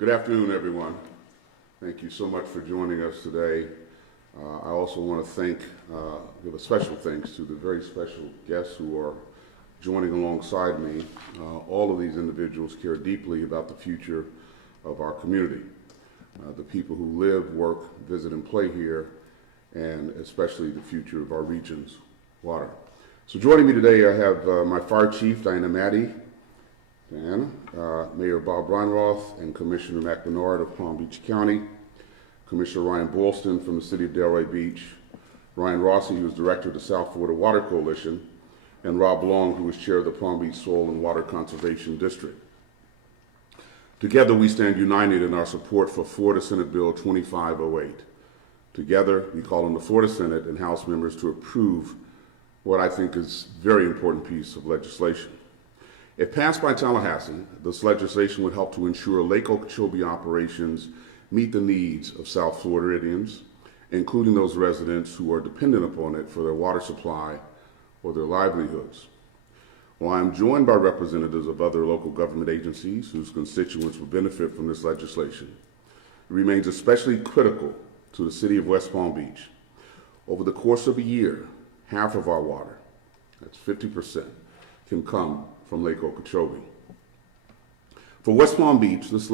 Good afternoon, everyone. Thank you so much for joining us today. I also want to give a special thanks to the very special guests who are joining alongside me. All of these individuals care deeply about the future of our community, the people who live, work, visit, and play here, and especially the future of our region's water. So joining me today, I have my fire chief, Diana Maddie, Mayor Bob Reinroth, and Commissioner Mac Bernard of Palm Beach County, Commissioner Ryan Boylston from the City of Delray Beach, Ryan Rossi, who is Director of the South Florida Water Coalition, and Rob Long, who is Chair of the Palm Beach Soil and Water Conservation District. Together, we stand united in our support for Florida Senate Bill 2508. Together, we call on the Florida Senate and House members to approve what I think is a very important piece of legislation. If passed by Tallahassee, this legislation would help to ensure Lake Okeechobee operations meet the needs of South Floridians, including those residents who are dependent upon it for their water supply or their livelihoods. While I'm joined by representatives of other local government agencies whose constituents will benefit from this legislation, it remains especially critical to the City of West Palm Beach. Over the course of a year, half of our water, that's 50%, can come from Lake Okeechobee. For West Palm Beach, this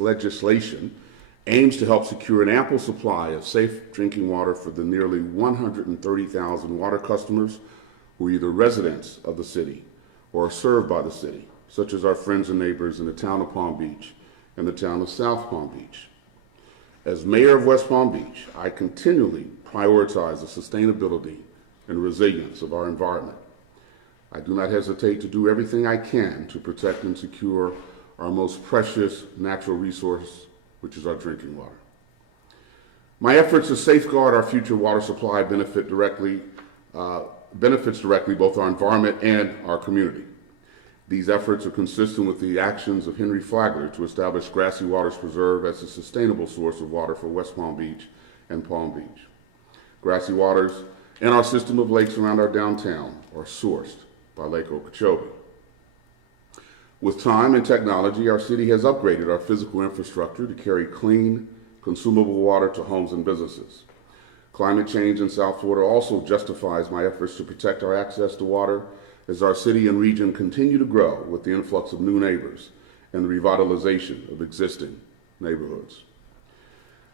legislation aims to help secure an ample supply of safe drinking water for the nearly 130,000 water customers who are either residents of the city or are served by the city, such as our friends and neighbors in the town of Palm Beach and the town of South Palm Beach. As mayor of West Palm Beach, I continually prioritize the sustainability and resilience of our environment. I do not hesitate to do everything I can to protect and secure our most precious natural resource, which is our drinking water. My efforts to safeguard our future water supply benefits directly both our environment and our community. These efforts are consistent with the actions of Henry Flagler to establish Grassy Waters Preserve as a sustainable source of water for West Palm Beach and Palm Beach. Grassy waters and our system of lakes around our downtown are sourced by Lake Okeechobee. With time and technology, our city has upgraded our physical infrastructure to carry clean, consumable water to homes and businesses. Climate change in South Florida also justifies my efforts to protect our access to water as our city and region continue to grow with the influx of new neighbors and the revitalization of existing neighborhoods.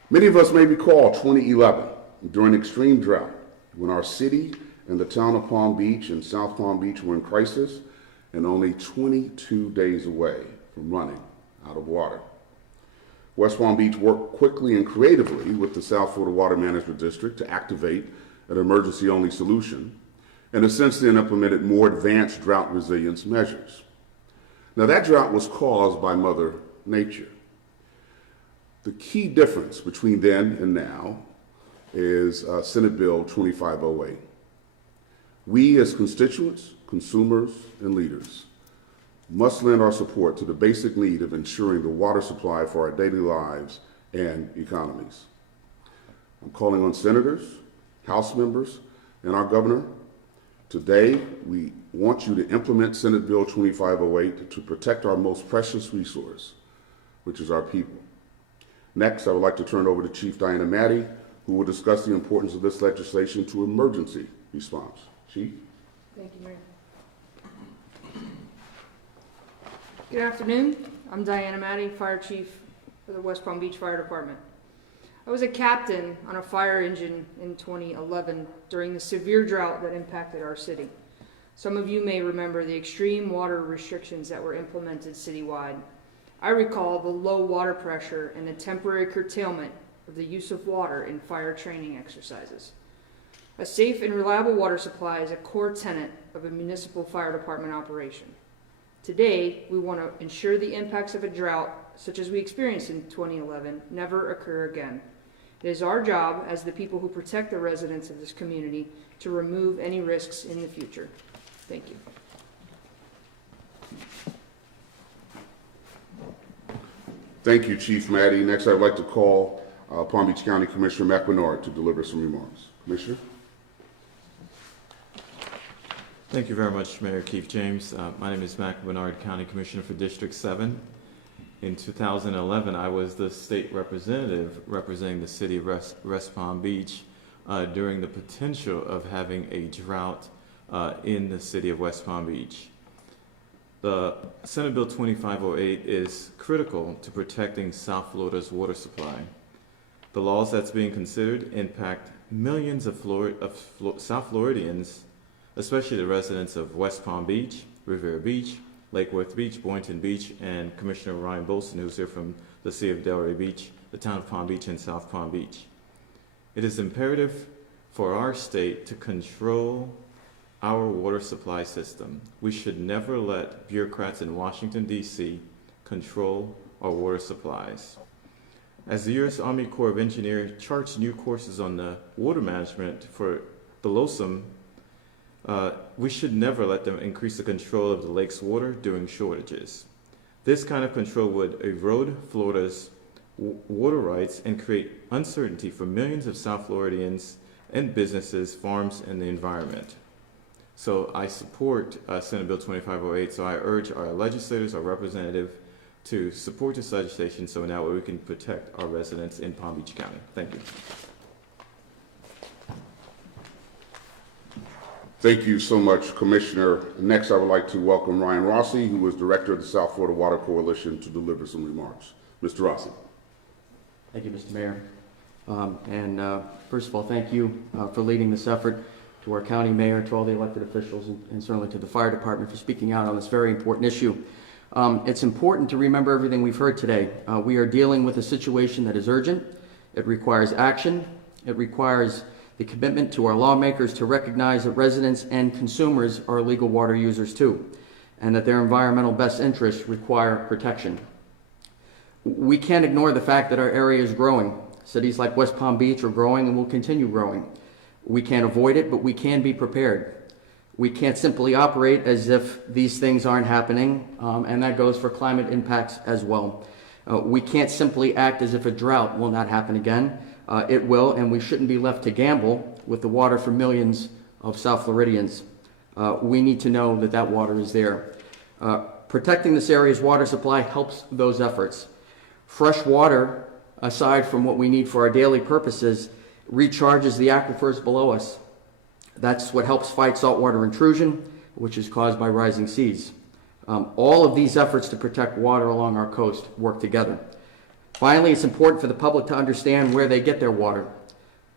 Many of us may recall 2011, during extreme drought, when our city and the town of Palm Beach and South Palm Beach were in crisis and only 22 days away from running out of water. West Palm Beach worked quickly and creatively with the South Florida Water Management District to activate an emergency-only solution, and has since then implemented more advanced drought resilience measures. Now, that drought was caused by Mother Nature. The key difference between then and now is Senate Bill 2508. We as constituents, consumers, and leaders must lend our support to the basic need of ensuring the water supply for our daily lives and economies. I'm calling on senators, House members, and our governor. Today, we want you to implement Senate Bill 2508 to protect our most precious resource, which is our people. Next, I would like to turn it over to Chief Diana Maddie, who will discuss the importance of this legislation to emergency response. Chief? Thank you, Mayor. Good afternoon. I'm Diana Maddie, Fire Chief for the West Palm Beach Fire Department. I was a captain on a fire engine in 2011 during the severe drought that impacted our city. Some of you may remember the extreme water restrictions that were implemented citywide. I recall the low water pressure and the temporary curtailment of the use of water in fire training exercises. A safe and reliable water supply is a core tenet of a municipal fire department operation. Today, we want to ensure the impacts of a drought, such as we experienced in 2011, never occur again. It is our job, as the people who protect the residents of this community, to remove any risks in the future. Thank you. Thank you, Chief Maddie. Next, I'd like to call Palm Beach County Commissioner Mac Bernard to deliver some remarks. Commissioner? Thank you very much, Mayor Keith James. My name is Mac Bernard, County Commissioner for District 7. In 2011, I was the state representative representing the city of West Palm Beach during the potential of having a drought in the city of West Palm Beach. The Senate Bill 2508 is critical to protecting South Florida's water supply. The laws that's being considered impact millions of South Floridians, especially the residents of West Palm Beach, Rivera Beach, Lake Worth Beach, Boynton Beach, and Commissioner Ryan Bolson, who's here from the city of Delray Beach, the town of Palm Beach, and South Palm Beach. It is imperative for our state to control our water supply system. We should never let bureaucrats in Washington, D.C. control our water supplies. As the U.S. Army Corps of Engineers charts new courses on the water management for the LOSUM, we should never let them increase the control of the lake's water during shortages. This kind of control would erode Florida's water rights and create uncertainty for millions of South Floridians and businesses, farms, and the environment. So I support Senate Bill 2508, so I urge our legislators, our representative, to support this legislation so now we can protect our residents in Palm Beach County. Thank you. Thank you so much, Commissioner. Next, I would like to welcome Ryan Rossi, who is Director of the South Florida Water Coalition, to deliver some remarks. Mr. Rossi. Thank you, Mr. Mayor. First of all, thank you for leading this effort, to our county mayor, to all the elected officials, and certainly to the fire department for speaking out on this very important issue. It's important to remember everything we've heard today. We are dealing with a situation that is urgent. It requires action. It requires the commitment to our lawmakers to recognize that residents and consumers are legal water users too, and that their environmental best interests require protection. We can't ignore the fact that our area is growing. Cities like West Palm Beach are growing and will continue growing. We can't avoid it, but we can be prepared. We can't simply operate as if these things aren't happening, and that goes for climate impacts as well. We can't simply act as if a drought will not happen again. It will, and we shouldn't be left to gamble with the water for millions of South Floridians. We need to know that that water is there. Protecting this area's water supply helps those efforts. Fresh water, aside from what we need for our daily purposes, recharges the aquifers below us. That's what helps fight saltwater intrusion, which is caused by rising seas. All of these efforts to protect water along our coast work together. Finally, it's important for the public to understand where they get their water.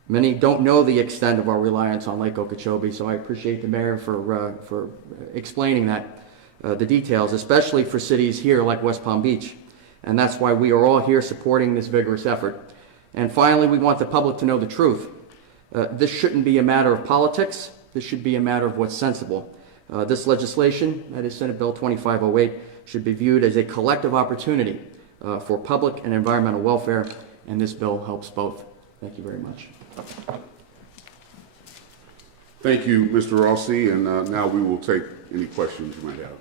Many don't know the extent of our reliance on Lake Okeechobee, so I appreciate the mayor for explaining that, the details, especially for cities here like West Palm Beach. And that's why we are all here supporting this vigorous effort. And finally, we want the public to know the truth. This shouldn't be a matter of politics. This should be a matter of what's sensible. This legislation, that is Senate Bill 2508, should be viewed as a collective opportunity for public and environmental welfare, and this bill helps both. Thank you very much. Thank you, Mr. Rossi, and now we will take any questions you might have.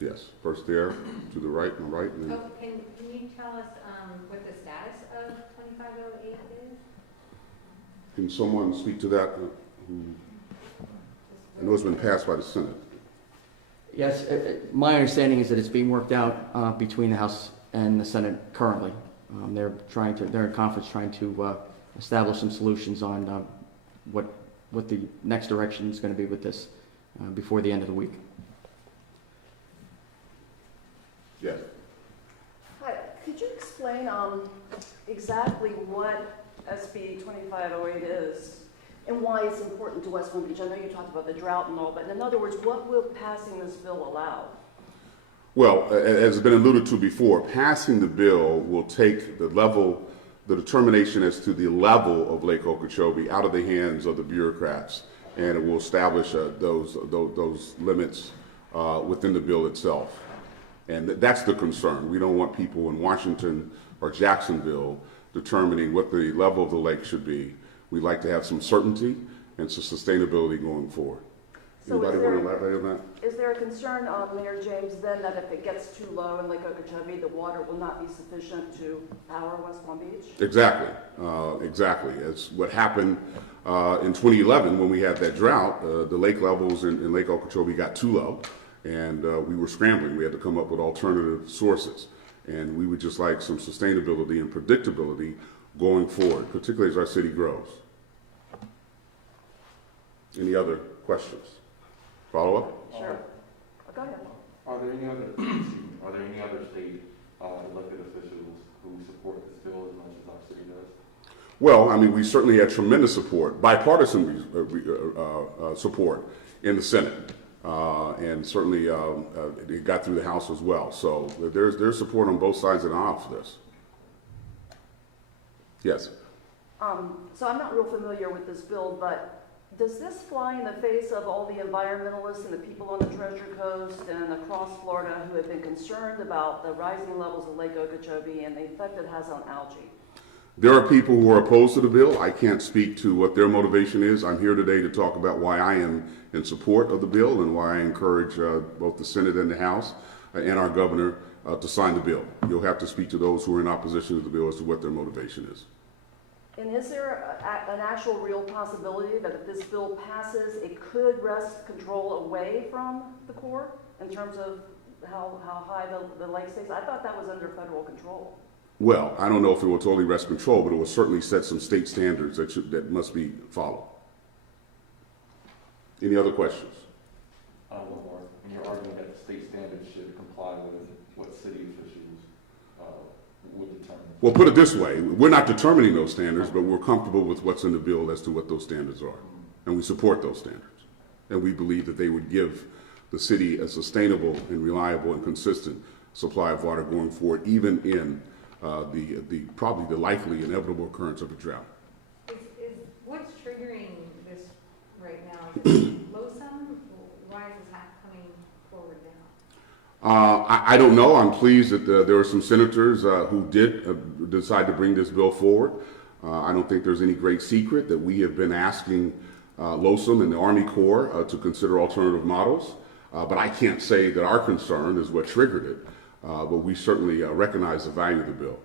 Yes, first there, to the right, and right. And then... Oh, can you tell us what the status of 2508 is? Can someone speak to that? I know it's been passed by the Senate. Yes, my understanding is that it's being worked out between the House and the Senate currently. They're in conference trying to establish some solutions on what the next direction is going to be with this before the end of the week. Yes. Hi, could you explain exactly what SB 2508 is and why it's important to West Palm Beach? I know you talked about the drought and all, but in other words, what will passing this bill allow? Well, as has been alluded to before, passing the bill will take the determination as to the level of Lake Okeechobee out of the hands of the bureaucrats, and it will establish those limits within the bill itself. And that's the concern. We don't want people in Washington or Jacksonville determining what the level of the lake should be. We'd like to have some certainty and some sustainability going forward. So anybody want to elaborate on that? Is there a concern, Mayor James, then that if it gets too low in Lake Okeechobee, the water will not be sufficient to power West Palm Beach? Exactly. Exactly. It's what happened in 2011 when we had that drought. The lake levels in Lake Okeechobee got too low, And we were scrambling. We had to come up with alternative sources. And we would just like some sustainability and predictability going forward, particularly as our city grows. Any other questions? Follow up? Sure. Go ahead. Are there any other state elected officials who support this bill as much as our city does? Well, I mean, we certainly had tremendous support, bipartisan support in the Senate. And certainly it got through the House as well. So there's support on both sides of the aisle for this. Yes. So I'm not real familiar with this bill, but does this fly in the face of all the environmentalists and the people on the Treasure Coast and across Florida who have been concerned about the rising levels of Lake Okeechobee and the effect it has on algae? There are people who are opposed to the bill. I can't speak to what their motivation is. I'm here today to talk about why I am in support of the bill and why I encourage both the Senate and the House and our governor to sign the bill. You'll have to speak to those who are in opposition to the bill as to what their motivation is. And is there an actual real possibility that if this bill passes, it could wrest control away from the Corps in terms of how high the lake stays? I thought that was under federal control. Well, I don't know if it will totally wrest control, but it will certainly set some state standards that must be followed. Any other questions? One more. And you're arguing that the state standards should comply with what city officials would determine. Well, put it this way, we're not determining those standards, but we're comfortable with what's in the bill as to what those standards are. And we support those standards. And we believe that they would give the city a sustainable and reliable and consistent supply of water going forward, even in probably the likely inevitable occurrence of a drought. What's triggering this right now? Is it LOSUM? Why is this coming forward now? I don't know. I'm pleased that there are some senators who did decide to bring this bill forward. I don't think there's any great secret that we have been asking LOSUM and the Army Corps to consider alternative models. But I can't say that our concern is what triggered it. But we certainly recognize the value of the bill.